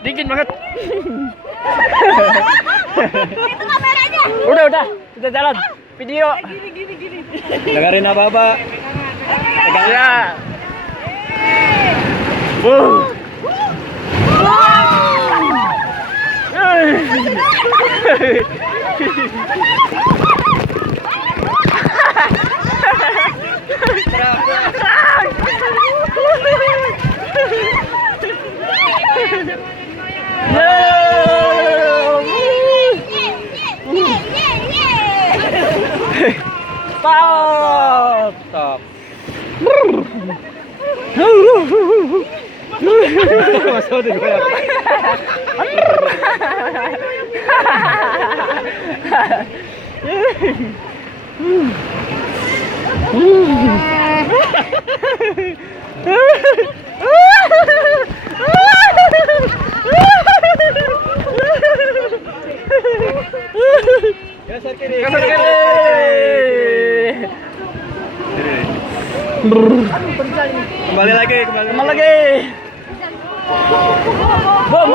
Dingin banget. Itu kameranya. Udah jalan. Video. Gini. Dengerin apa-apa. Pegang ya. Stop. Masuk di goyang. Geser kiri. Kembali lagi. Bom.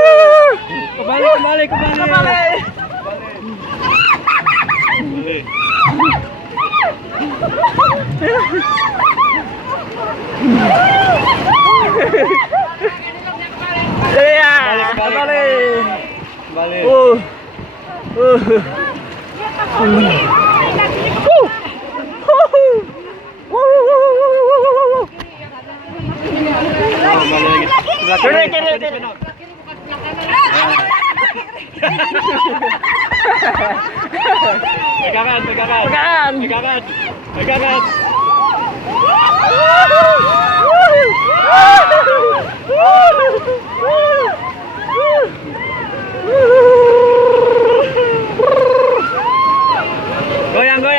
Kembali. Iya, kembali. Kiri. Pegangan. Goyang.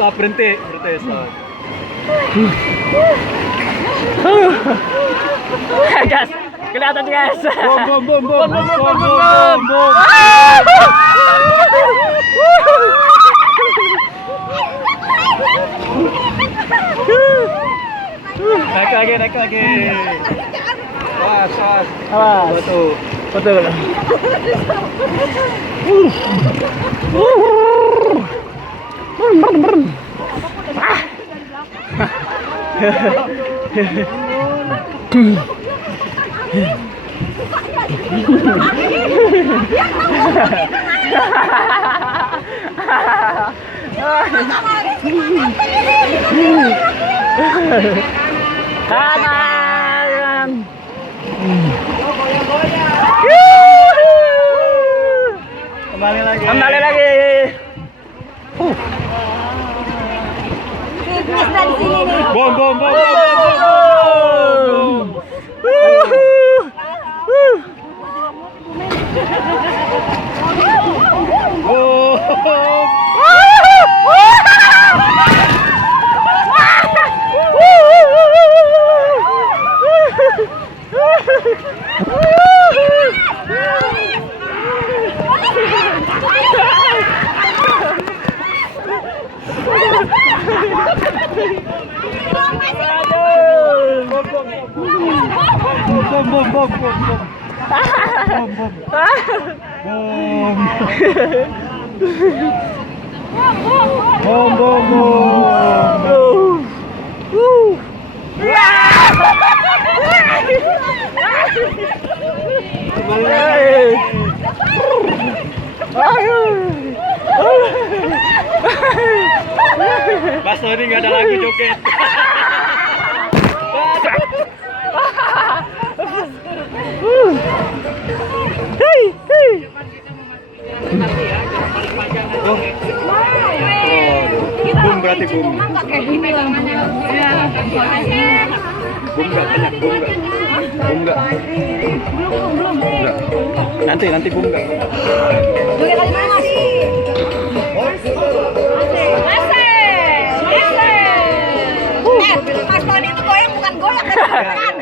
Stop, berhenti, stop. Gas, kelihatan guys. Bom. Naik lagi. Awas. Betul. Kanan. Kembali lagi. Fitness dari sini nih. Bom. Mas Tony nggak ada lagu joget. berarti bum. Enggak kayak gini lampunya. Bum enggak banyak bum enggak. Bum enggak. Enggak. Nanti bum enggak. Joget kali mana Mas? Mas Tony itu goyang bukan goyang kan?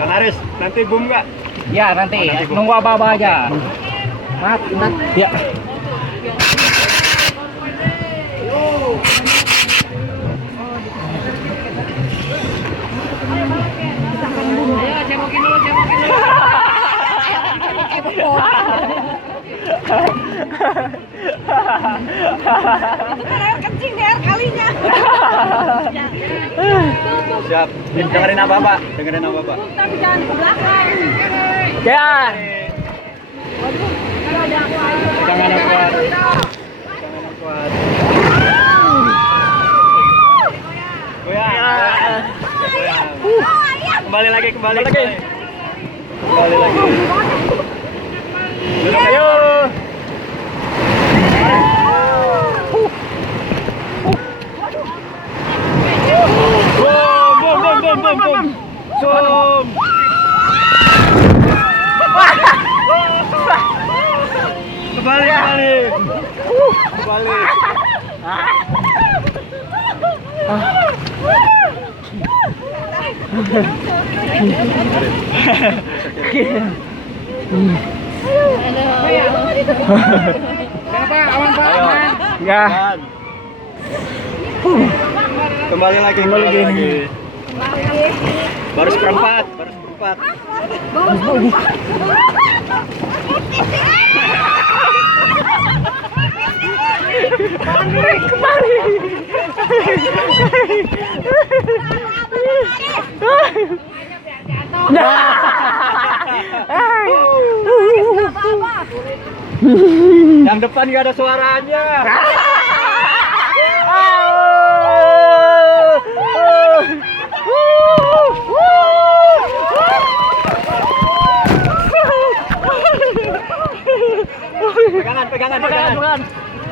Kan Aris, nanti bum enggak? Ya nanti, nanti gua- nunggu apa-apa aja. Ya. Itu kan air kencing di air kalinya. Siap. Dengerin apa-apa? Dengerin apa-apa? Tapi jangan ke belakang. Ya. Jangan yang kuat. Jangan yang kuat. Goyang. Goyang. Kembali lagi. Kembali lagi. Kembali lagi. Duduk ayo. Ayo. Bum. Zoom. Kembali. Kembali. Ayo. Ya. Kan. Kembali lagi. Baru seperempat. Yang depan nggak ada suaranya.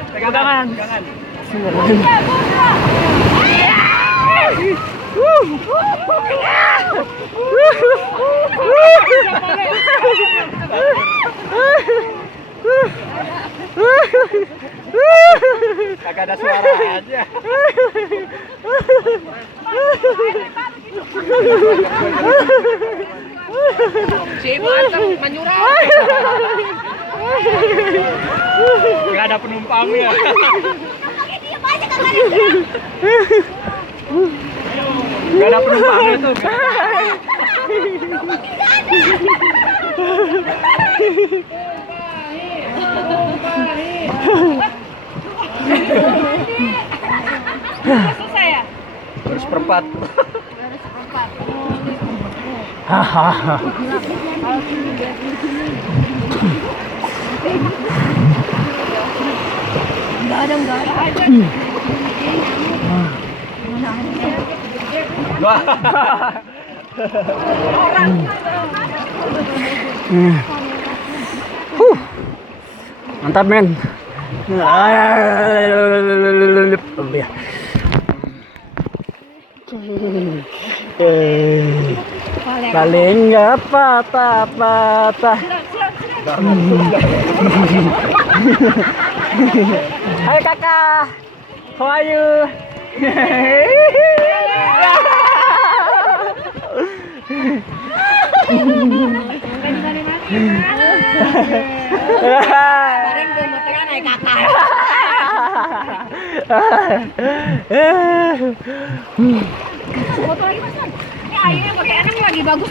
Pegangan. Kagak ada suara aja. Gak ada penumpangnya. Gak ada penumpangnya tuh. Selesai ya? Baru seperempat. Hahaha. Enggak ada. Wah. Mantap men. Paling nggak patah-patah. Hai kakak, how are you? Kemarin gue mau tengah naik kakak. Foto lagi Mas. Ini airnya pakai eneng lagi bagus.